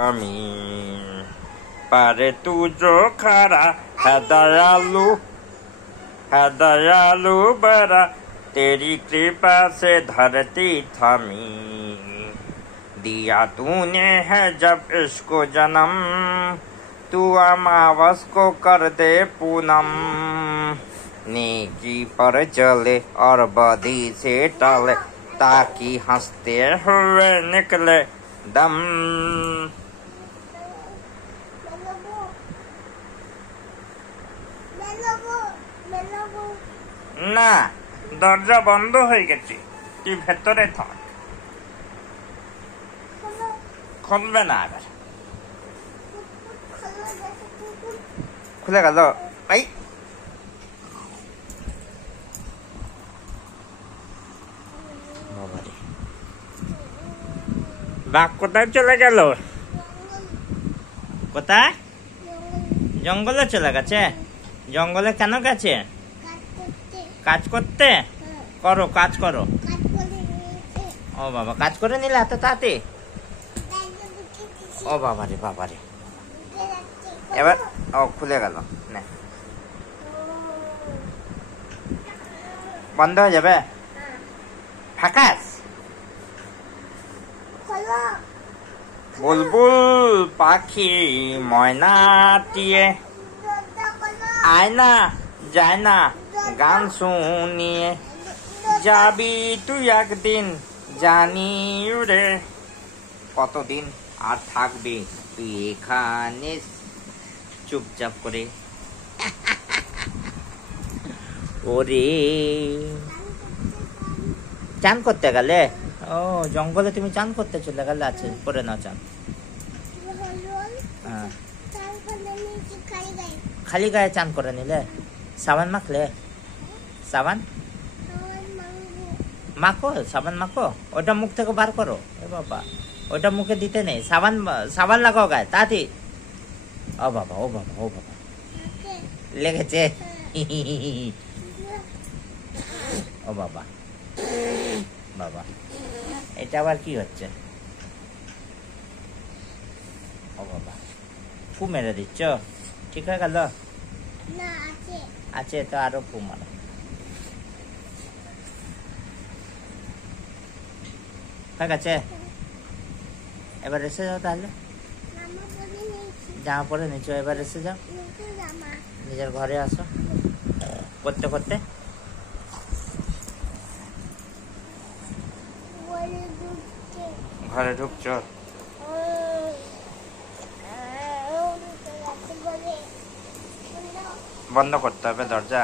আমি पारे तू जो खरा है दयालु बड़ा तेरी कृपा से धरती थमी दिया तूने है जब इसको जन्म तू अमावस को कर दे पूनम नेकी पर चले और बदी से टले ताकि हंसते हुए निकले दम না দরজা বন্ধ হয়ে গেছে তুই ভেতরে থাক খুলবে না এবার খুলে গেল এই বাঘ কোথায় চলে গেল কোথায় জঙ্গলে চলে গেছে জঙ্গলে কেন গেছে কাজ করতে করো কাজ করো ও বাবা কাজ করে নিলে এত তাড়াতাড়ি ও বাবারে বাবারে এবার ও খুলে গেল না বন্ধ হয়ে যাবে ফাঁকাস বুলবুল পাখি ময়নাটিয়ে আয় না যায় না গান শুনিয়ে যাবি তুই একদিন জানি রে কতদিন আর থাকবি তুই এখানে চুপচাপ করে ওরে চান করতে গেলে ও জঙ্গলে তুমি চান করতে চলে গেলে আছে করে নাও চান খালি গায়ে চান করে নিলে সাবান মাখলে সাবান মাখো সাবান মাখো ওটা মুখ থেকে বার করো এ বাবা ওটা মুখে দিতে নেই সাবান সাবান লাগাও গায়ে তাড়াতাড়ি ও বাবা ও বাবা ও বাবা লেগেছে ও বাবা বাবা এটা আবার কি হচ্ছে ও বাবা ফু মেরে দিচ্ছ ঠিক হয়ে গেল আছে তো আরো ফু মারো হয়ে গেছে এবার এসে যাও তাহলে জামা পরে নিচো এবার এসে যাও নিজের ঘরে আসো করতে করতে ঘরে ঢুকছো বন্ধ করতে হবে দরজা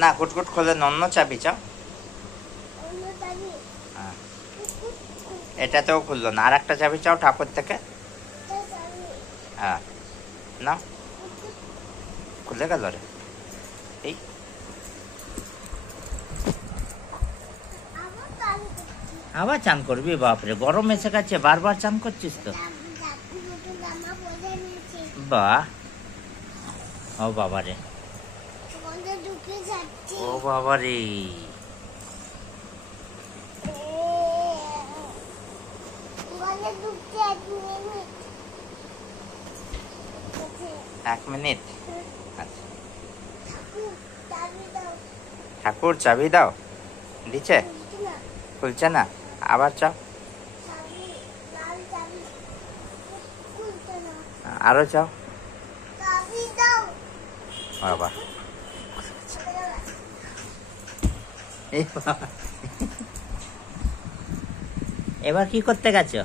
না কুটকুট খোলে অন্য চাবি চাও এটাতেও খুললো না আর একটা চাবি চাও ঠাকুর থেকে হ্যাঁ না খুলে গেল রে এই আবার চান করবি বাপরে গরম এসে গেছে বারবার চান করছিস তো বাহ ও বাবারে ও বাবারে এক মিনিট ঠাকুর চাবি দাও দিচ্ছে খুলছে না আবার চাও আরো চাও বাবা এবার কি করতে গেছো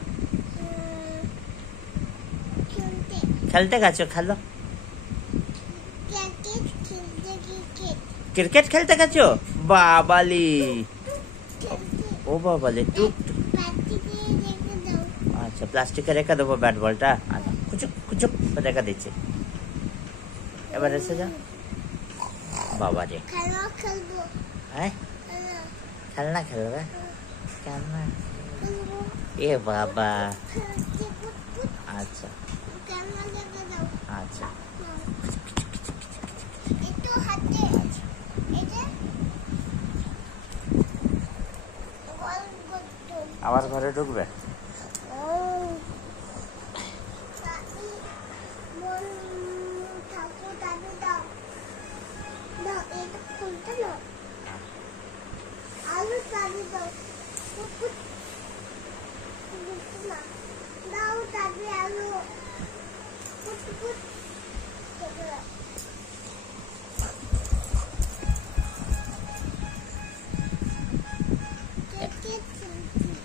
খেলতে গেছো খেলো ক্রিকেট খেলতে গেছো বাবালি ও বাবালি টুক আচ্ছা প্লাস্টিকে রেখে দেবো ব্যাট বলটা আচ্ছা কুচুক কুচুক রেখে দিচ্ছি এবার এসে যা বাবা রে হ্যাঁ খেলনা খেলবে খেলনা এ বাবা আচ্ছা আচ্ছা আবার ঘরে ঢুকবে?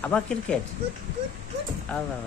আবার ক্রিকেট? আবার